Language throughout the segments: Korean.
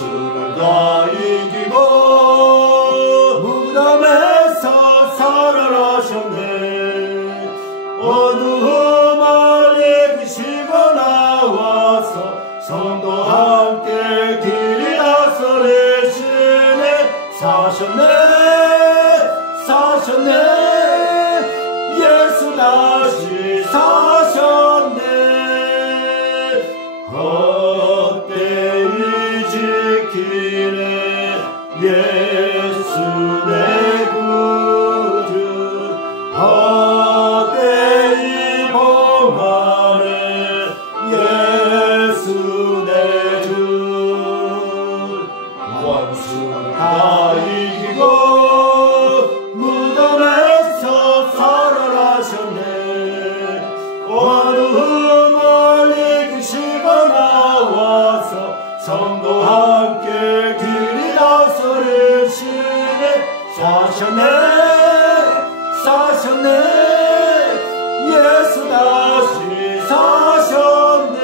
원수를 다 이기고 무덤에서 살아나셨네. 어두움을 이기시고 나와서 성도와 함께 길이 다스리시네. 사셨네 사셨네 예수 다시 사셨네. 헛되이 지키네 예수 내 구주. 헛되이 봉하네 예수 내 주. 원수를 다 이기고 무덤에서 살아나셨네. 어두움을 이기시고 나와서 성도와 함께 길이 다스리시네. 사셨네 사셨네 예수 다시 사셨네.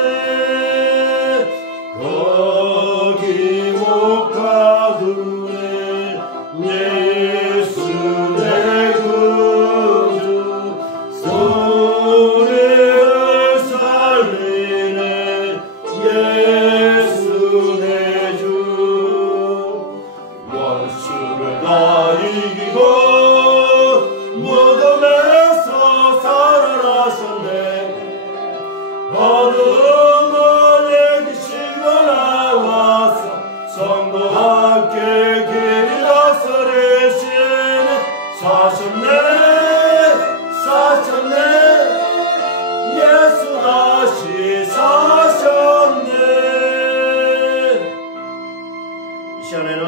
거기 못 가두네 예수 내 구주. 소리를 살리네 예수 내 주. 원수를 다 이기고 무덤에서 살아나셨네. 어두움을 이기시고 나와서 성도와 함께 길이 다스리시네. 사셨네 사셨네 예수 다시 사셨네. 이 시간에는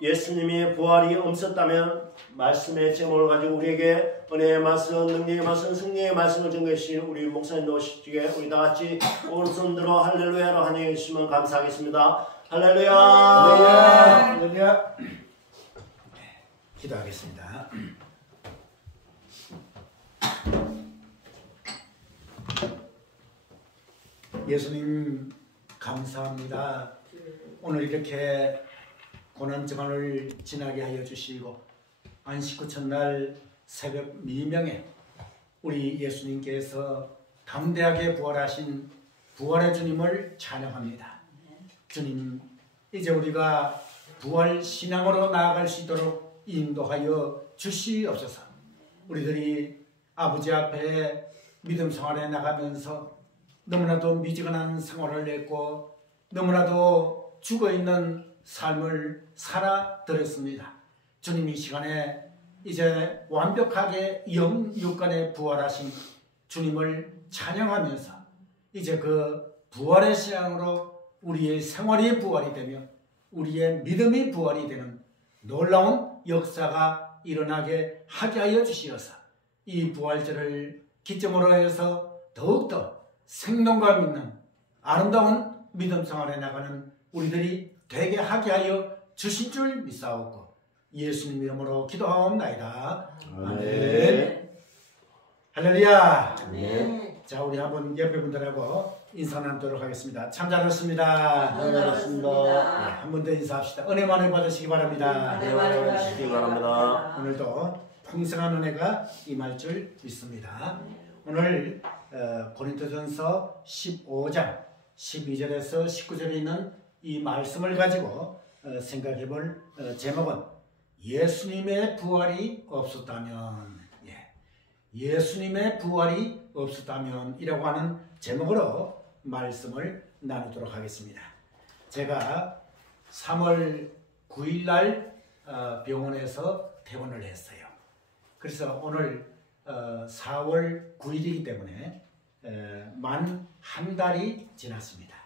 예수님이 부활이 없었다면 말씀의 제목을 가지고 우리에게 은혜의 말씀, 능력의 말씀, 승리의 말씀을 전해 주신 우리 목사님 도시에 우리 다 같이 오른손 들어 할렐루야로 환영해 주시면 감사하겠습니다. 할렐루야. 할렐루야. 기도하겠습니다. 예수님 감사합니다. 오늘 이렇게 고난주간을 지나게 하여 주시고 안식 후 첫날 새벽 미명에 우리 예수님께서 담대하게 부활하신 부활의 주님을 찬양합니다. 주님, 이제 우리가 부활 신앙으로 나아갈 수 있도록 인도하여 주시옵소서. 우리들이 아버지 앞에 믿음 생활에 나가면서 너무나도 미지근한 생활을 했고 너무나도 죽어있는 삶을 살아드렸습니다. 주님, 이 시간에 이제 완벽하게 영육간에 부활하신 주님을 찬양하면서 이제 그 부활의 신앙으로 우리의 생활이 부활이 되며 우리의 믿음이 부활이 되는 놀라운 역사가 일어나게 하게 하여 주시어서 이 부활절을 기점으로 해서 더욱더 생동감 있는 아름다운 믿음 생활에 나가는 우리들이 되게 하게 하여 주신 줄 믿사옵고 예수님 이름으로 기도하옵나이다. 아멘. 할렐루야. 아멘. 자, 우리 한번 옆에 분들하고 인사 나누도록 하겠습니다. 참 잘하셨습니다. 잘하셨습니다. 네, 한 번 더 인사합시다. 은혜만을 받으시기 바랍니다. 은혜만을 받으시기 바랍니다. 오늘도 풍성한 은혜가 임할 줄 믿습니다. 오늘 고린도전서 15장 12절에서 19절에 있는 이 말씀을 가지고 생각해 볼 제목은 예수님의 부활이 없었다면, 예수님의 부활이 없었다면 이라고 하는 제목으로 말씀을 나누도록 하겠습니다. 제가 3월 9일 날 병원에서 퇴원을 했어요. 그래서 오늘 4월 9일이기 때문에 만 한 달이 지났습니다.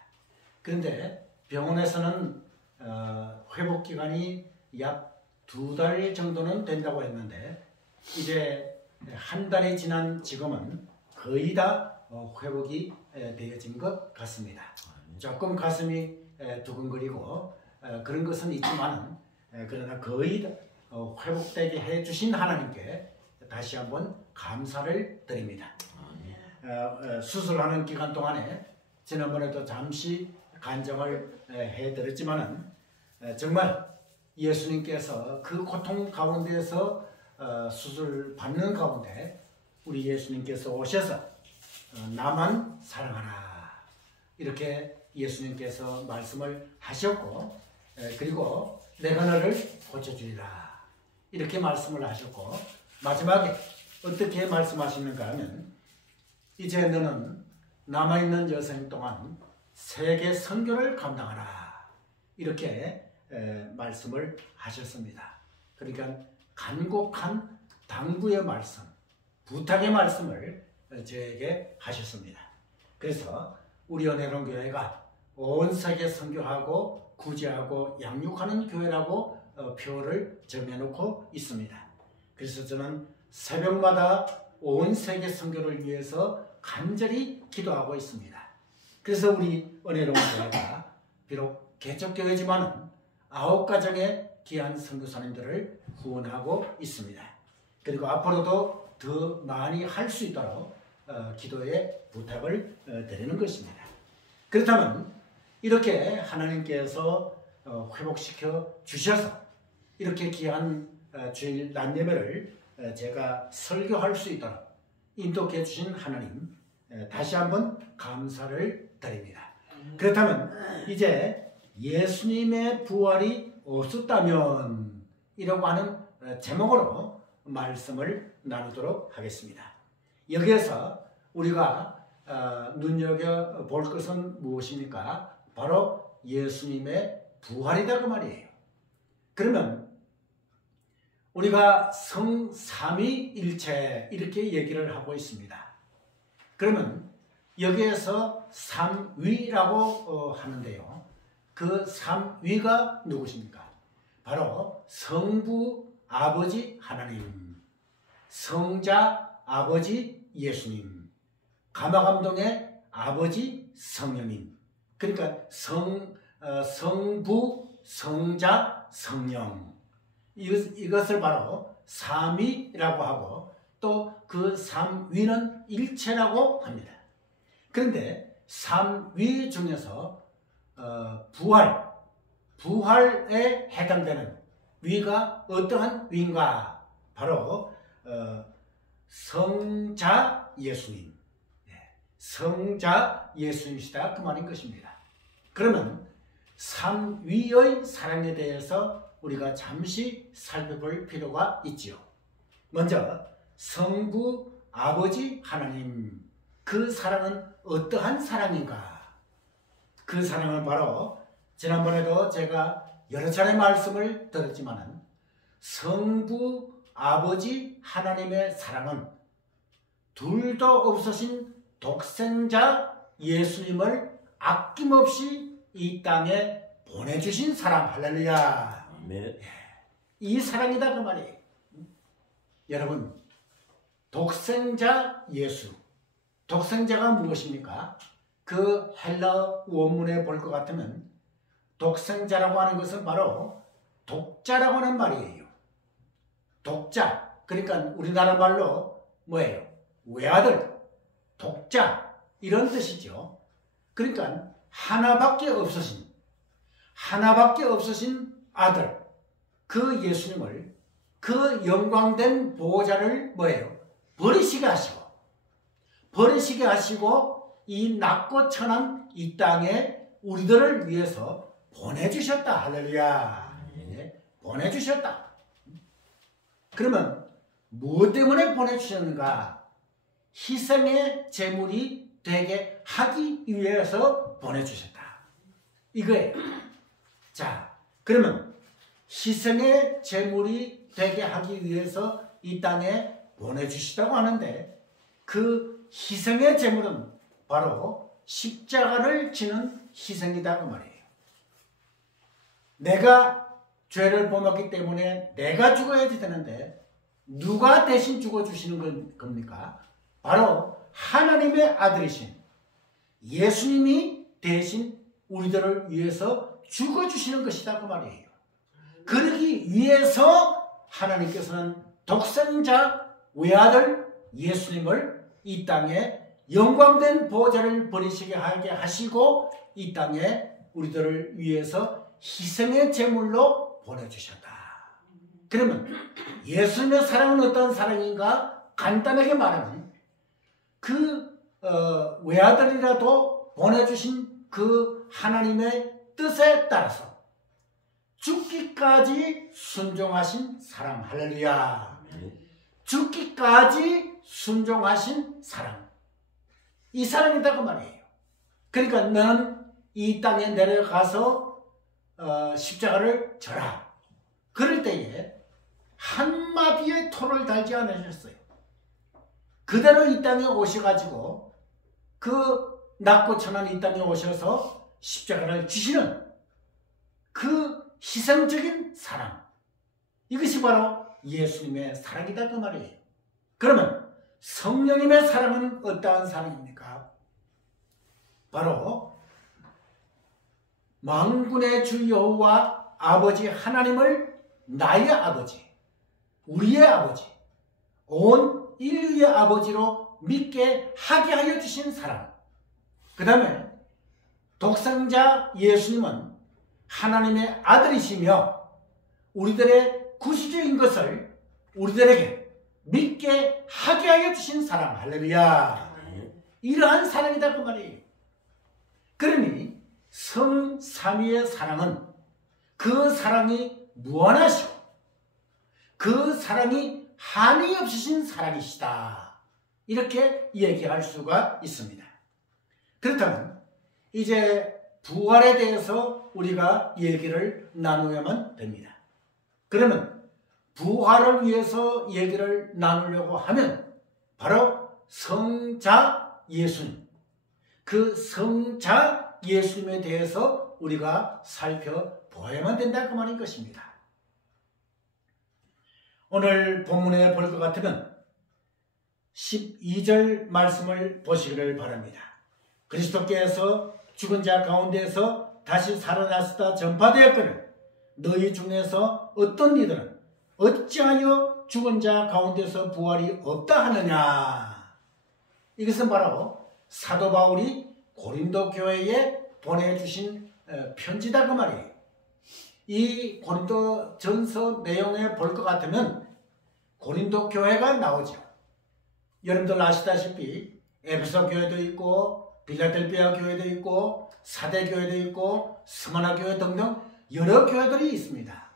그런데 병원에서는 회복 기간이 약 2달 정도는 된다고 했는데 이제 한 달이 지난 지금은 거의 다 회복이 되어진 것 같습니다. 조금 가슴이 두근거리고 그런 것은 있지만 그러나 거의 회복되게 해주신 하나님께 다시 한번 감사를 드립니다. 수술하는 기간 동안에 지난번에도 잠시 간증을 해드렸지만은 정말 예수님께서 그 고통 가운데에서 수술 받는 가운데 우리 예수님께서 오셔서 나만 사랑하라 이렇게 예수님께서 말씀을 하셨고 그리고 내가 너를 고쳐주리라 이렇게 말씀을 하셨고 마지막에 어떻게 말씀하시는가 하면 이제 너는 남아있는 여생 동안 세계 선교를 감당하라 이렇게 말씀을 하셨습니다. 그러니까 간곡한 당부의 말씀, 부탁의 말씀을 저에게 하셨습니다. 그래서 우리 은혜로운 교회가 온 세계 선교하고 구제하고 양육하는 교회라고 표를 정해놓고 있습니다. 그래서 저는 새벽마다 온 세계 선교를 위해서 간절히 기도하고 있습니다. 그래서 우리 은혜로운 교회가 비록 개척교회지만 9가정의 귀한 선교사님들을 후원하고 있습니다. 그리고 앞으로도 더 많이 할 수 있도록 기도의 부탁을 드리는 것입니다. 그렇다면 이렇게 하나님께서 회복시켜 주셔서 이렇게 귀한 주일 낮 예배를 제가 설교할 수 있도록 인도해 주신 하나님 다시 한번 감사를 드립니다. 그렇다면 이제 예수님의 부활이 없었다면 이라고 하는 제목으로 말씀을 나누도록 하겠습니다. 여기에서 우리가 눈여겨볼 것은 무엇입니까? 바로 예수님의 부활이다 그 말이에요. 그러면 우리가 성삼위일체 이렇게 얘기를 하고 있습니다. 그러면 여기에서 삼위라고 하는데요. 그 삼위가 누구십니까? 바로 성부 아버지 하나님, 성자 아버지 예수님, 감화감동의 아버지 성령님. 그러니까 성부, 성자, 성령. 이것을 바로 삼위라고 하고 또 그 삼위는 일체라고 합니다. 그런데 삼위 중에서 부활에 해당되는 위가 어떠한 위인가? 바로 성자 예수님, 성자 예수님이시다 그 말인 것입니다. 그러면 삼위의 사랑에 대해서 우리가 잠시 살펴볼 필요가 있지요. 먼저 성부 아버지 하나님, 그 사랑은 어떠한 사랑인가? 그 사랑은 바로 지난번에도 제가 여러 차례 말씀을 드렸지만 성부 아버지 하나님의 사랑은 둘도 없으신 독생자 예수님을 아낌없이 이 땅에 보내주신 사랑. 할렐루야. 아멘. 이 사랑이다 그 말이에요. 여러분, 독생자 예수, 독생자가 무엇입니까? 그 헬라 원문에 볼 것 같으면 독생자라고 하는 것은 바로 독자라고 하는 말이에요. 독자, 그러니까 우리나라 말로 뭐예요? 외아들, 독자 이런 뜻이죠. 그러니까 하나밖에 없으신 아들, 그 예수님을, 그 영광된 보호자를 뭐예요? 버리시게 하시고 이 낮고 천한 이 땅에 우리들을 위해서 보내주셨다. 할렐루야. 보내주셨다. 그러면 무엇 때문에 보내주셨는가? 희생의 제물이 되게 하기 위해서 보내주셨다. 이거예요. 자, 그러면 희생의 제물이 되게 하기 위해서 이 땅에 보내주시다고 하는데 그 희생의 제물은 바로 십자가를 지는 희생이다 그 말이에요. 내가 죄를 범했기 때문에 내가 죽어야지 되는데 누가 대신 죽어주시는 겁니까? 바로 하나님의 아들이신 예수님이 대신 우리들을 위해서 죽어주시는 것이다 그 말이에요. 그러기 위해서 하나님께서는 독생자 외아들 예수님을 이 땅에 영광된 보호자를 버리시게 하게 하시고 이 땅에 우리들을 위해서 희생의 제물로 보내주셨다. 그러면 예수님의 사랑은 어떤 사랑인가? 간단하게 말하면 그 외아들이라도 보내주신 그 하나님의 뜻에 따라서 죽기까지 순종하신 사랑. 할렐루야. 죽기까지 순종하신 사랑. 이 사랑이다 그 말이에요. 그러니까 너는 이 땅에 내려가서 십자가를 져라. 그럴 때에 한 마디의 토를 달지 않으셨어요. 그대로 이 땅에 오셔가지고 그 낮고 천한 이 땅에 오셔서 십자가를 지시는 그 희생적인 사랑. 이것이 바로 예수님의 사랑이다 그 말이에요. 그러면 성령님의 사랑은 어떠한 사랑입니까? 바로 만군의 주 여호와 아버지 하나님을 나의 아버지, 우리의 아버지, 온 인류의 아버지로 믿게 하게 하여 주신 사랑. 그 다음에 독생자 예수님은 하나님의 아들이시며 우리들의 구주인 것을 우리들에게 믿게 하게 하여 주신 사랑. 할렐루야. 이러한 사랑이다 그 말이에요. 그러니 성삼위의 사랑은 그 사랑이 무한하시고 그 사랑이 한이 없으신 사랑이시다. 이렇게 얘기할 수가 있습니다. 그렇다면 이제 부활에 대해서 우리가 얘기를 나누야만 됩니다. 그러면 부활을 위해서 얘기를 나누려고 하면 바로 성자 예수님, 그 성자 예수님에 대해서 우리가 살펴보아야만 된다 그 말인 것입니다. 오늘 본문에 볼 것 같으면 12절 말씀을 보시기를 바랍니다. 그리스도께서 죽은 자 가운데서 다시 살아나시다 전파되었거늘 너희 중에서 어떤 이들은 어찌하여 죽은 자 가운데서 부활이 없다 하느냐. 이것은 바로 사도 바울이 고린도 교회에 보내주신 편지다 그 말이에요. 이 고린도 전서 내용에 볼 것 같으면 고린도 교회가 나오죠. 여러분들 아시다시피 에베소 교회도 있고 빌라델비아 교회도 있고 사대 교회도 있고 스마나 교회 등등 여러 교회들이 있습니다.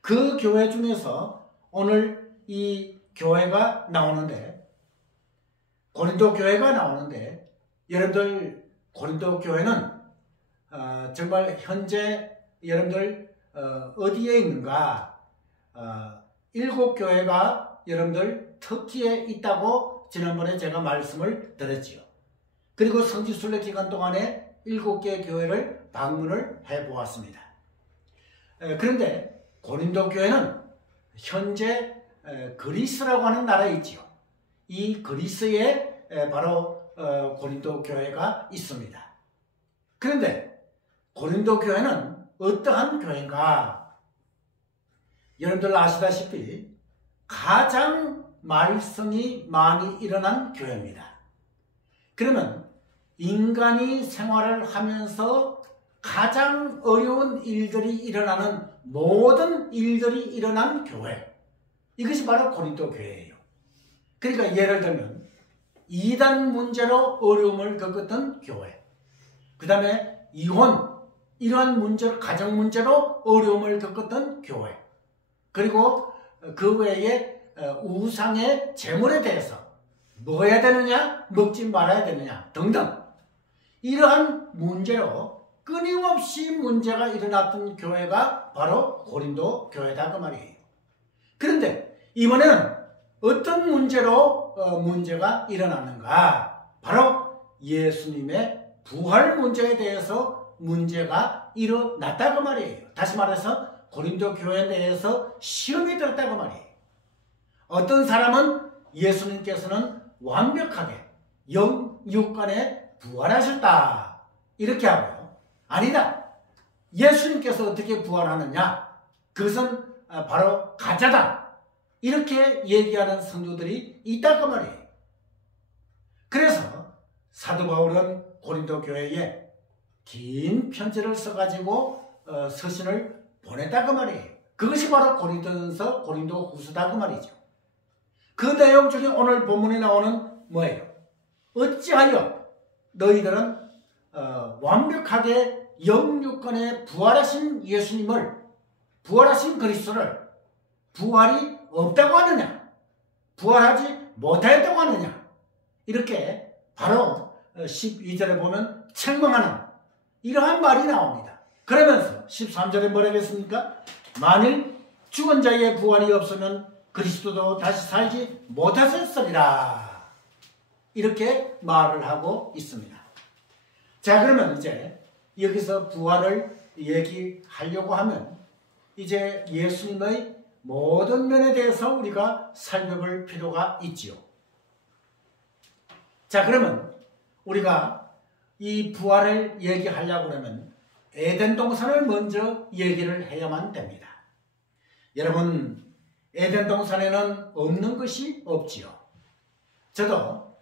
그 교회 중에서 오늘 이 교회가 나오는데 고린도 교회가 나오는데 여러분들 고린도 교회는 정말 현재 여러분들 어디에 있는가? 7교회가 여러분들 터키에 있다고 지난번에 제가 말씀을 드렸지요. 그리고 성지순례 기간 동안에 7개 교회를 방문을 해보았습니다. 그런데 고린도 교회는 현재 그리스라고 하는 나라에 있지요. 이 그리스에 바로 고린도 교회가 있습니다. 그런데 고린도 교회는 어떠한 교회인가? 여러분들 아시다시피 가장 말썽이 많이 일어난 교회입니다. 그러면 인간이 생활을 하면서 가장 어려운 일들이 일어나는 모든 일들이 일어난 교회, 이것이 바로 고린도 교회예요. 그러니까 예를 들면 이단 문제로 어려움을 겪었던 교회, 그 다음에 이혼, 이러한 문제로, 가정 문제로 어려움을 겪었던 교회, 그리고 그 외에 우상의 재물에 대해서 먹어야 되느냐 먹지 말아야 되느냐 등등 이러한 문제로 끊임없이 문제가 일어났던 교회가 바로 고린도 교회다 그 말이에요. 그런데 이번에는 어떤 문제로 문제가 일어났는가? 바로 예수님의 부활 문제에 대해서 문제가 일어났다 그 말이에요. 다시 말해서 고린도 교회 내에서 시험이 들었다 그 말이에요. 어떤 사람은 예수님께서는 완벽하게 영육간에 부활하셨다 이렇게 하고요. 아니다, 예수님께서 어떻게 부활하느냐, 그것은 바로 가짜다 이렇게 얘기하는 성도들이 있다 그 말이에요. 그래서 사도 바울은 고린도 교회에 긴 편지를 써가지고 서신을 보냈다 그 말이에요. 그것이 바로 고린도 후서다 그 말이죠. 그 내용 중에 오늘 본문에 나오는 뭐예요? 어찌하여 너희들은 완벽하게 영육간에 부활하신 예수님을, 부활하신 그리스도를 부활이 없다고 하느냐, 부활하지 못하였다고 하느냐, 이렇게 바로 12절에 보면 책망하는 이러한 말이 나옵니다. 그러면서 13절에 뭐라고 했습니까? 만일 죽은 자의 부활이 없으면 그리스도도 다시 살지 못하셨으리라, 이렇게 말을 하고 있습니다. 자, 그러면 이제 여기서 부활을 얘기하려고 하면 이제 예수님의 모든 면에 대해서 우리가 살펴볼 필요가 있지요. 자, 그러면 우리가 이 부활을 얘기하려고 그러면 에덴 동산을 먼저 얘기를 해야만 됩니다. 여러분, 에덴 동산에는 없는 것이 없지요. 저도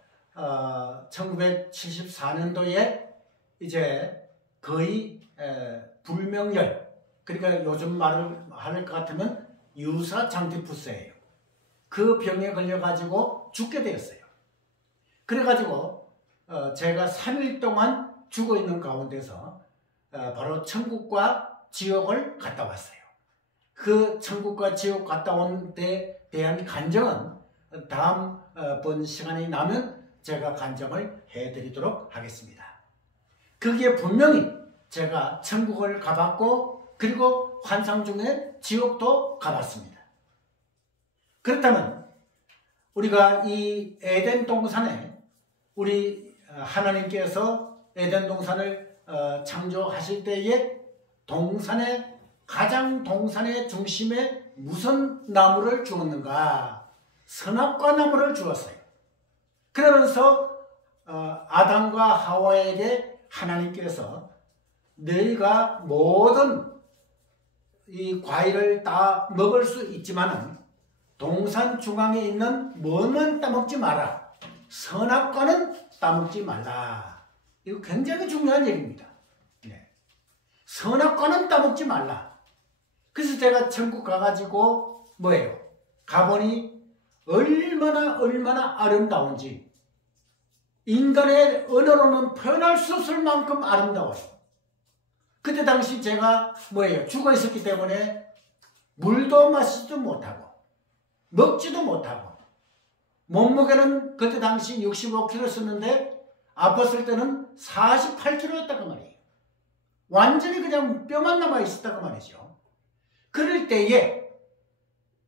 1974년도에 이제 거의 불명열, 그러니까 요즘 말을 할 것 같으면 유사 장티푸스예요. 그 병에 걸려가지고 죽게 되었어요. 그래가지고 제가 3일 동안 죽어 있는 가운데서 바로 천국과 지옥을 갔다 왔어요. 그 천국과 지옥 갔다 온 데 대한 간증은 다음번 시간이 나면 제가 간증을 해드리도록 하겠습니다. 그게 분명히 제가 천국을 가봤고 그리고 환상 중에 지옥도 가봤습니다. 그렇다면 우리가 이 에덴 동산에 우리 하나님께서 에덴 동산을 창조하실 때에 동산의 중심에 무슨 나무를 주었는가? 선악과 나무를 주었어요. 그러면서 아담과 하와에게 하나님께서 너희가 모든 이 과일을 다 먹을 수 있지만은 동산 중앙에 있는 뭐는 따먹지 마라. 선악과는 따먹지 말라. 이거 굉장히 중요한 얘기입니다. 네. 선악과는 따먹지 말라. 그래서 제가 천국 가가지고 뭐예요? 가보니 얼마나 아름다운지 인간의 언어로는 표현할 수 없을 만큼 아름다워요. 그때 당시 제가 뭐예요? 죽어 있었기 때문에 물도 마시지도 못하고 먹지도 못하고 몸무게는 그때 당시 65kg였었는데 아팠을 때는 48kg였다고 말이에요. 완전히 그냥 뼈만 남아 있었다고 말이죠. 그럴 때에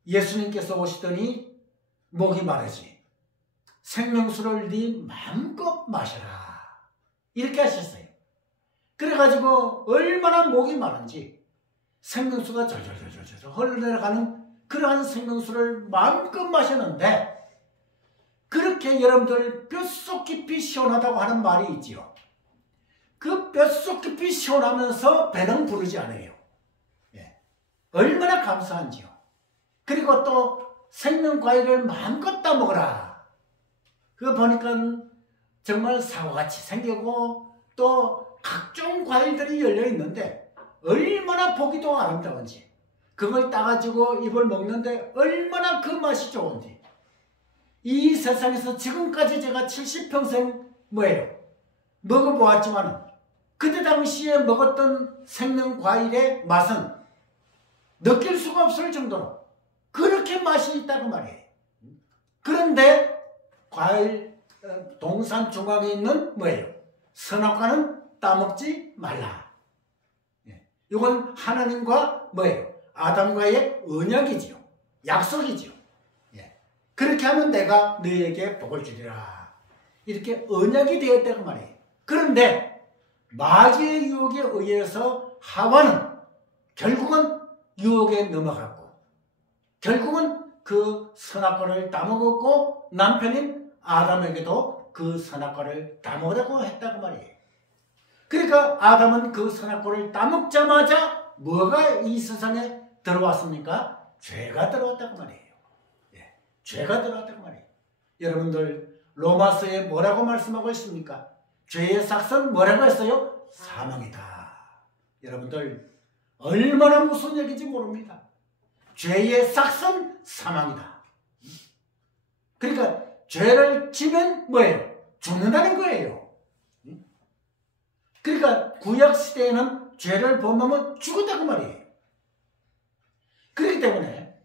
예수님께서 오시더니 목이 마르지 생명수를 네 마음껏 마셔라 이렇게 하셨어요. 그래가지고 얼마나 목이 마른지 생명수가 절절절절 흘러내려가는 그러한 생명수를 마음껏 마셨는데 그렇게 여러분들 뼛속 깊이 시원하다고 하는 말이 있지요. 그 뼛속 깊이 시원하면서 배는 부르지 않아요. 예. 얼마나 감사한지요. 그리고 또 생명과일을 마음껏 따먹어라. 그거 보니까 정말 사과같이 생기고 또 각종 과일들이 열려있는데 얼마나 보기도 아름다운지 그걸 따가지고 입을 먹는데 얼마나 그 맛이 좋은지 이 세상에서 지금까지 제가 70평생 뭐예요? 먹어보았지만 그때 당시에 먹었던 생명과일의 맛은 느낄 수가 없을 정도로 그렇게 맛이 있다고 말이에요. 그런데 과일 동산 중앙에 있는 뭐예요? 선악과는 따먹지 말라. 이건 하나님과 뭐예요? 아담과의 언약이지요. 약속이지요. 그렇게 하면 내가 너에게 복을 주리라. 이렇게 언약이 되었다고 말이에요. 그런데 마귀의 유혹에 의해서 하와는 결국은 유혹에 넘어갔고 결국은 그 선악과를 따먹었고 남편인 아담에게도 그 선악과를 따먹으라고 했다고 말이에요. 그러니까 아담은 그 선악과를 따먹자마자 뭐가 이 세상에 들어왔습니까? 죄가 들어왔다고 말이에요. 예, 죄가 들어왔다고 말이에요. 여러분들 로마서에 뭐라고 말씀하고 있습니까? 죄의 삭은 뭐라고 했어요? 사망이다. 여러분들 얼마나 무슨 얘기인지 모릅니다. 죄의 싹은 사망이다. 그러니까 죄를 지면 뭐예요? 죽는다는 거예요. 그러니까 구약시대에는 죄를 범하면 죽었다고 말이에요. 그렇기 때문에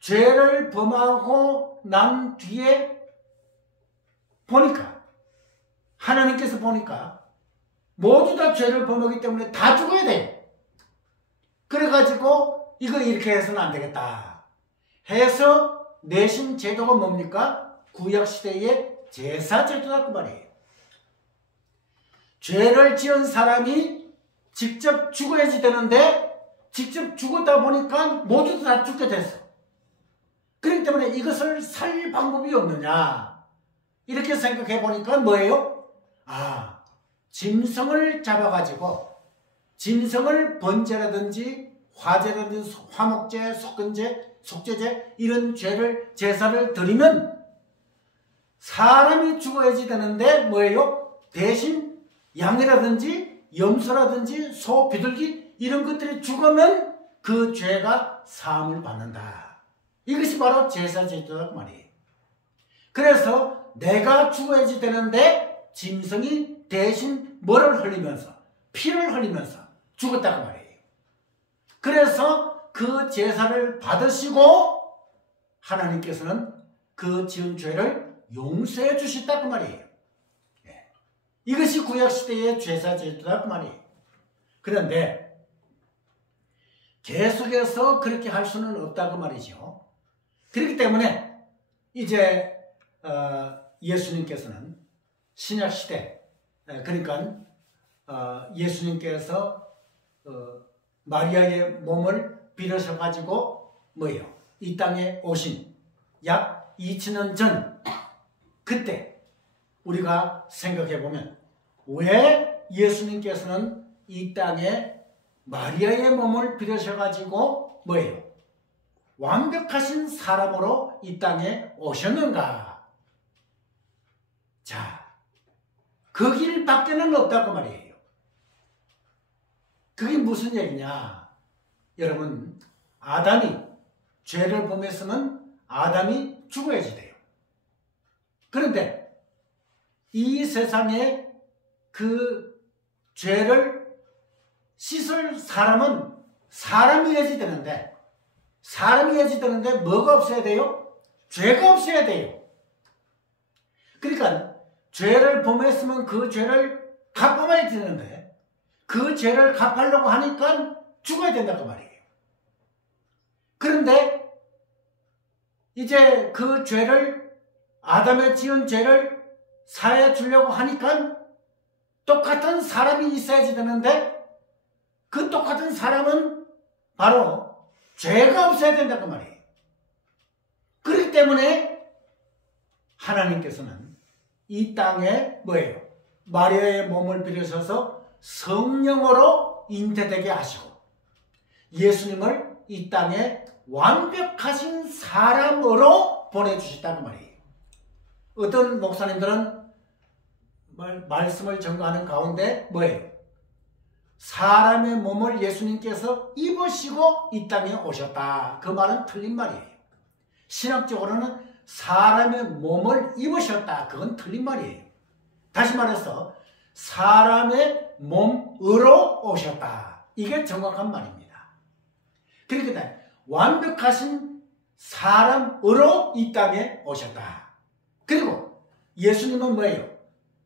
죄를 범하고 난 뒤에 보니까 하나님께서 보니까 모두 다 죄를 범하기 때문에 다 죽어야 돼요. 그래가지고 이거 이렇게 해서는 안 되겠다 해서 내신 제도가 뭡니까? 구약시대의 제사제도다 그 말이에요. 죄를 지은 사람이 직접 죽어야지 되는데 직접 죽었다 보니까 모두 다 죽게 됐어. 그렇기 때문에 이것을 살 방법이 없느냐 이렇게 생각해 보니까 뭐예요? 짐승을 잡아가지고 짐승을 번제라든지 화제라든지 화목제, 속건제, 속죄제 이런 제사를 드리면 사람이 죽어야지 되는데 뭐예요? 대신 양이라든지 염소라든지 소, 비둘기 이런 것들이 죽으면 그 죄가 사함을 받는다. 이것이 바로 제사제도란 말이에요. 그래서 내가 죽어야지 되는데 짐승이 대신 뭐를 흘리면서 피를 흘리면서 죽었다고 말이에요. 그래서 그 제사를 받으시고 하나님께서는 그 지은 죄를 용서해 주셨다고 말이에요. 이것이 구약시대의 제사제도라고 말이에요. 그런데 계속해서 그렇게 할 수는 없다고 말이죠. 그렇기 때문에 이제 예수님께서는 신약시대 그러니까 예수님께서 마리아의 몸을 빌으셔가지고 뭐예요? 이 땅에 오신 약 2000년 전 그때 우리가 생각해보면 왜 예수님께서는 이 땅에 마리아의 몸을 빌으셔가지고 뭐예요? 완벽하신 사람으로 이 땅에 오셨는가? 자, 그 길밖에는 없다고 말이에요. 그게 무슨 얘기냐? 여러분, 아담이 죄를 범했으면 아담이 죽어야지 돼요. 그런데 이 세상에 그 죄를 씻을 사람은 사람이어야지 되는데 뭐가 없어야 돼요? 죄가 없어야 돼요. 그러니까 죄를 범했으면 그 죄를 갚아야 되는데 그 죄를 갚으려고 하니까 죽어야 된다고 말이에요. 그런데 이제 그 죄를 아담의 지은 죄를 사해 주려고 하니까 똑같은 사람이 있어야지 되는데 그 똑같은 사람은 바로 죄가 없어야 된다고 말이에요. 그렇기 때문에 하나님께서는 이 땅에 뭐예요? 마리아의 몸을 빌으셔서 성령으로 잉태되게 하시고 예수님을 이 땅에 완벽하신 사람으로 보내주셨다고 말이에요. 어떤 목사님들은 말씀을 전가하는 가운데 뭐예요? 사람의 몸을 예수님께서 입으시고 이 땅에 오셨다. 그 말은 틀린 말이에요. 신학적으로는 사람의 몸을 입으셨다. 그건 틀린 말이에요. 다시 말해서 사람의 몸으로 오셨다. 이게 정확한 말입니다. 그러니까 완벽하신 사람으로 이 땅에 오셨다. 그리고 예수님은 뭐예요?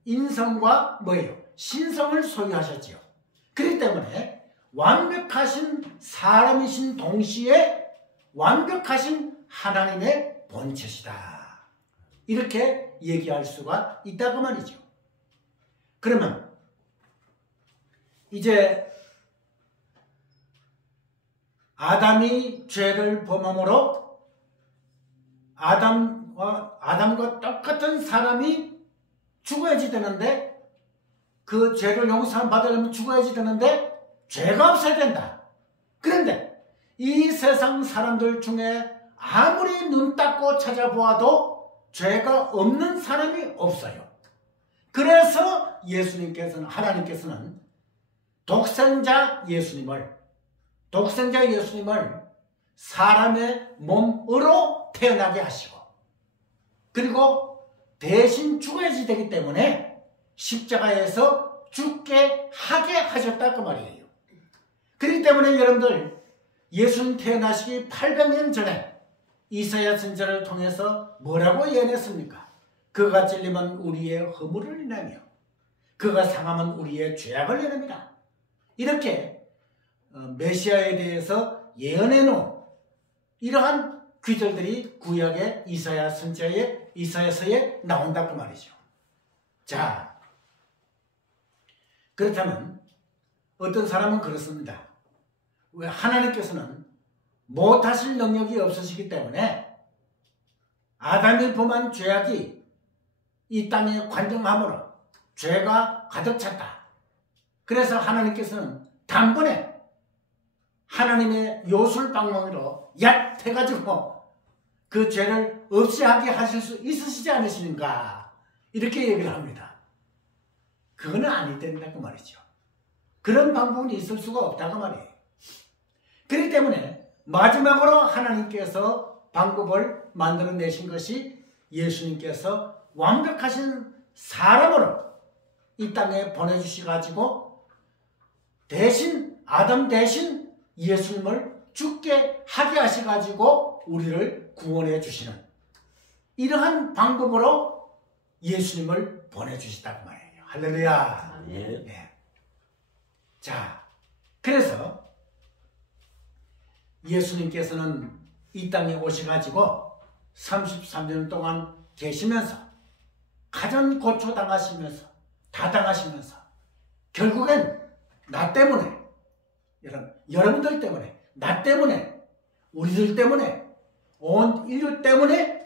인성과 뭐예요? 신성을 소유하셨지요. 그렇기 때문에 완벽하신 사람이신 동시에 완벽하신 하나님의 본체시다. 이렇게 얘기할 수가 있다고 말이죠. 그러면 이제 아담이 죄를 범함으로 아담과 똑같은 사람이 죽어야지 되는데 그 죄를 용서 받으려면 죽어야지 되는데 죄가 없어야 된다. 그런데 이 세상 사람들 중에 아무리 눈 닦고 찾아보아도 죄가 없는 사람이 없어요. 그래서 예수님께서는 하나님께서는 독생자 예수님을 사람의 몸으로 태어나게 하시고, 그리고 대신 죽어야지 되기 때문에 십자가에서 죽게 하게 하셨다 그 말이에요. 그렇기 때문에 여러분들, 예수님 태어나시기 800년 전에 이사야 선지자를 통해서 뭐라고 예언했습니까? 그가 찔리면 우리의 허물을 인하며 그가 상하면 우리의 죄악을 인합니다. 이렇게 메시아에 대해서 예언해 놓은 이러한 귀절들이 구약의 이사야 선지자의 이사야서에 나온다 그 말이죠. 자, 그렇다면 어떤 사람은 그렇습니다. 왜 하나님께서는 못하실 능력이 없으시기 때문에 아담이 범한 죄악이 이 땅에 관정함으로 죄가 가득 찼다. 그래서 하나님께서는 단번에 하나님의 요술방망이로 얕해가지고 그 죄를 없이 하게 하실 수 있으시지 않으시는가, 이렇게 얘기를 합니다. 그거는 아니 된다 그 말이죠. 그런 방법은 있을 수가 없다 그 말이에요. 그렇기 때문에 마지막으로 하나님께서 방법을 만들어내신 것이 예수님께서 완벽하신 사람으로 이 땅에 보내주셔가지고 대신, 아담 대신 예수님을 죽게 하게 하셔가지고 우리를 구원해 주시는 이러한 방법으로 예수님을 보내주시다고 말이에요. 할렐루야. 네. 자, 그래서 예수님께서는 이 땅에 오셔가지고 33년 동안 계시면서 가전고초당하시면서 다 당하시면서 결국엔 나 때문에, 여러분들 때문에, 나 때문에, 우리들 때문에, 온 인류 때문에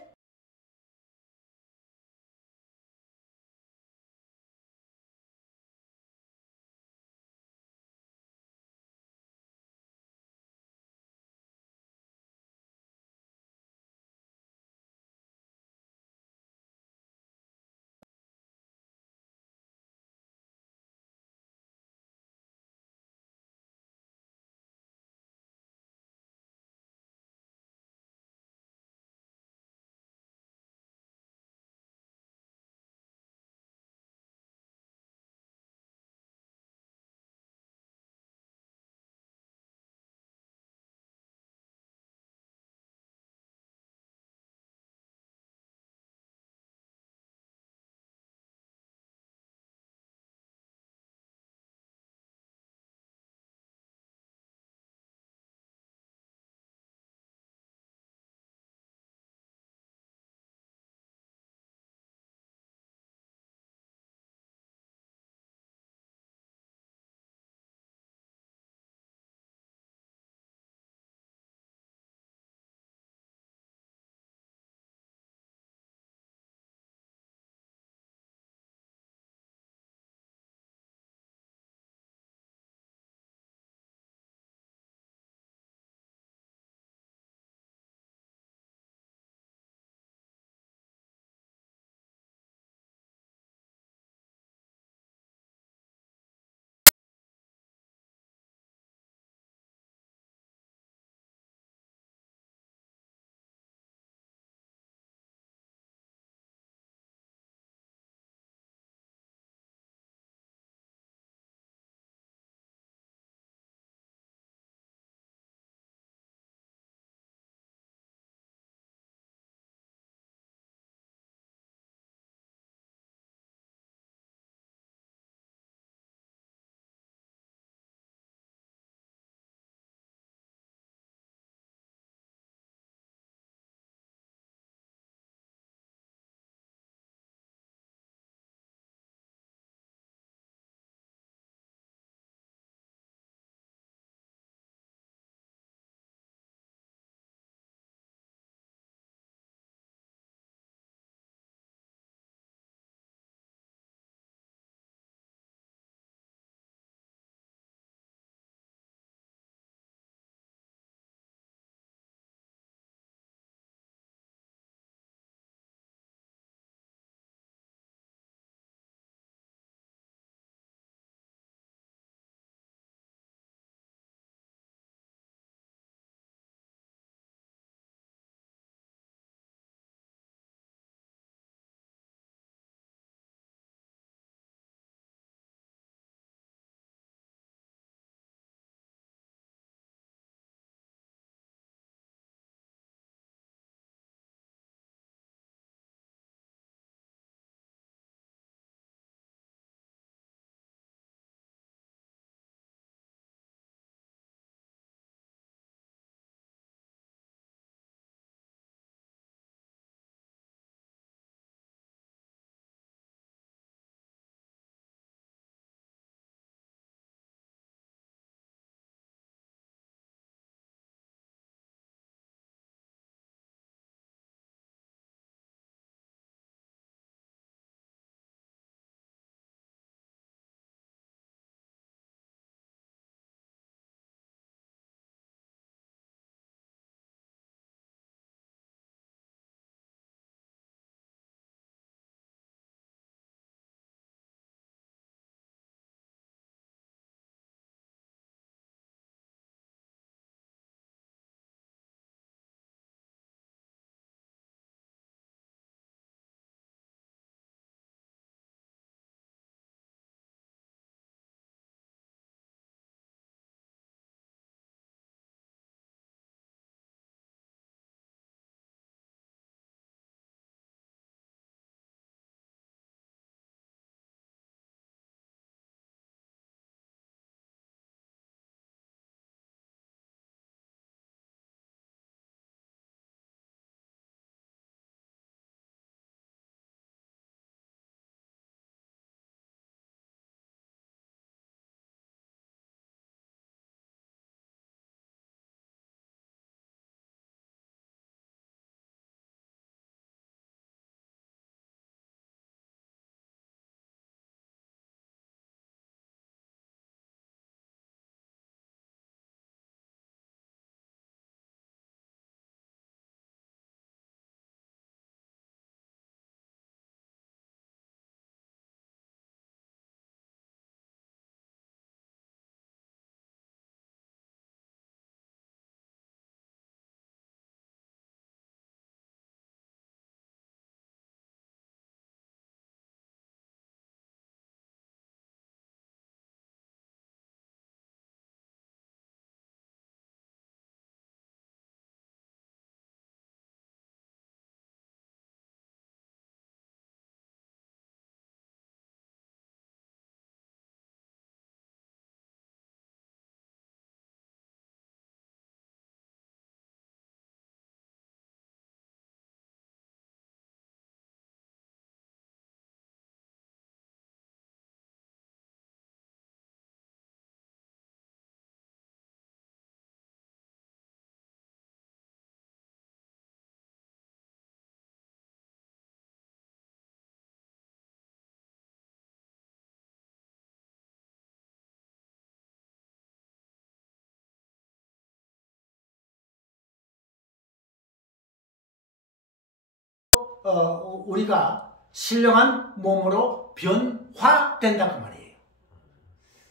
우리가 신령한 몸으로 변화된다 그 말이에요.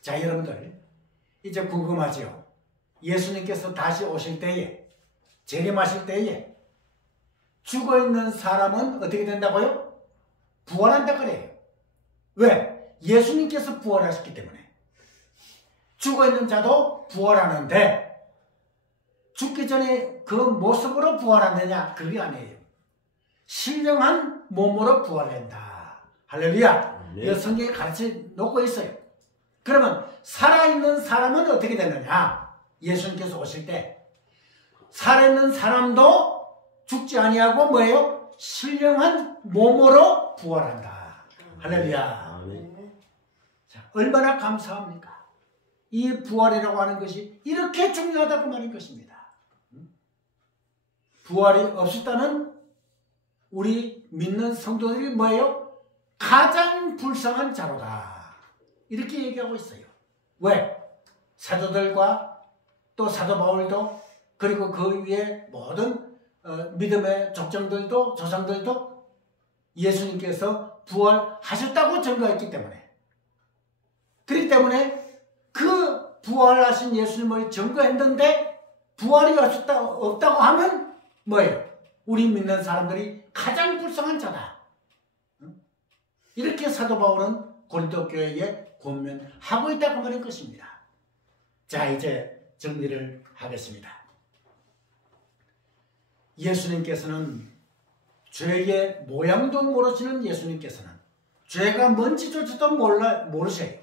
자, 여러분들 이제 궁금하죠? 예수님께서 다시 오실 때에, 재림하실 때에 죽어있는 사람은 어떻게 된다고요? 부활한다 그래요. 왜? 예수님께서 부활하셨기 때문에. 죽어있는 자도 부활하는데 죽기 전에 그 모습으로 부활하느냐? 그게 아니에요. 신령한 몸으로 부활한다. 할렐루야. 이 성경에 가르쳐 놓고 있어요. 그러면 살아있는 사람은 어떻게 되느냐? 예수님께서 오실 때 살아있는 사람도 죽지 아니하고 뭐예요? 신령한 몸으로 부활한다. 할렐루야. 자, 얼마나 감사합니까? 이 부활이라고 하는 것이 이렇게 중요하다고 말인 것입니다. 부활이 없었다는 우리 믿는 성도들이 뭐예요? 가장 불쌍한 자로다. 이렇게 얘기하고 있어요. 왜? 사도들과 또 사도 바울도 그리고 그 위에 모든 믿음의 족장들도 조상들도 예수님께서 부활하셨다고 증거했기 때문에, 그렇기 때문에 그 부활하신 예수님을 증거했는데 부활이 없다고 하면 뭐예요? 우리 믿는 사람들이 가장 불쌍한 자다. 이렇게 사도 바울은 고린도 교회에 권면하고 있다고 말할 것입니다. 자, 이제 정리를 하겠습니다. 예수님께서는 죄의 모양도 모르시는 예수님께서는 죄가 뭔지조차도 모르셔요.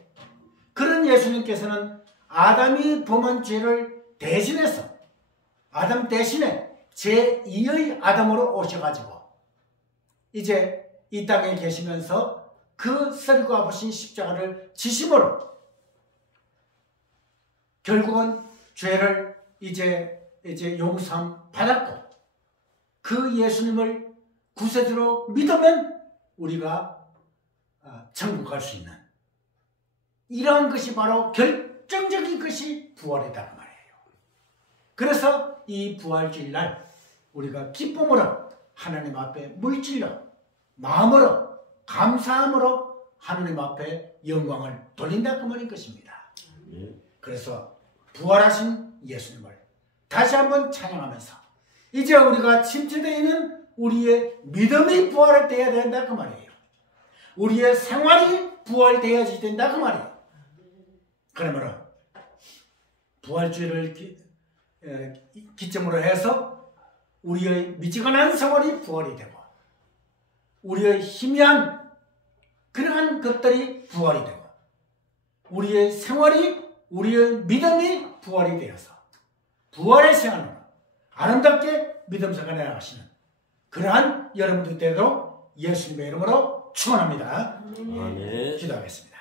그런 예수님께서는 아담이 범한 죄를 대신해서 아담 대신에 제2의 아담으로 오셔가지고 이제 이 땅에 계시면서 그 썰고 아프신 십자가를 지심으로 결국은 죄를 이제 용서함 받았고 그 예수님을 구세주로 믿으면 우리가 천국 갈 수 있는 이러한 것이 바로 결정적인 것이 부활이다 그 말이에요. 그래서 이 부활주일날 우리가 기쁨으로 하나님 앞에 물질로 마음으로 감사함으로 하나님 앞에 영광을 돌린다 그 말인 것입니다. 그래서 부활하신 예수님을 다시 한번 찬양하면서 이제 우리가 침체되어 있는 우리의 믿음이 부활되어야 된다 그 말이에요. 우리의 생활이 부활되어야 된다 그 말이에요. 그러므로 부활주의를 기점으로 해서 우리의 미지근한 생활이 부활이 되고 우리의 희미한 그러한 것들이 부활이 되고 우리의 생활이 우리의 믿음이 부활이 되어서 부활의 생활로 아름답게 믿음 생활에 나가시는 그러한 여러분들 되도록 예수님의 이름으로 축원합니다. 아멘. 기도하겠습니다.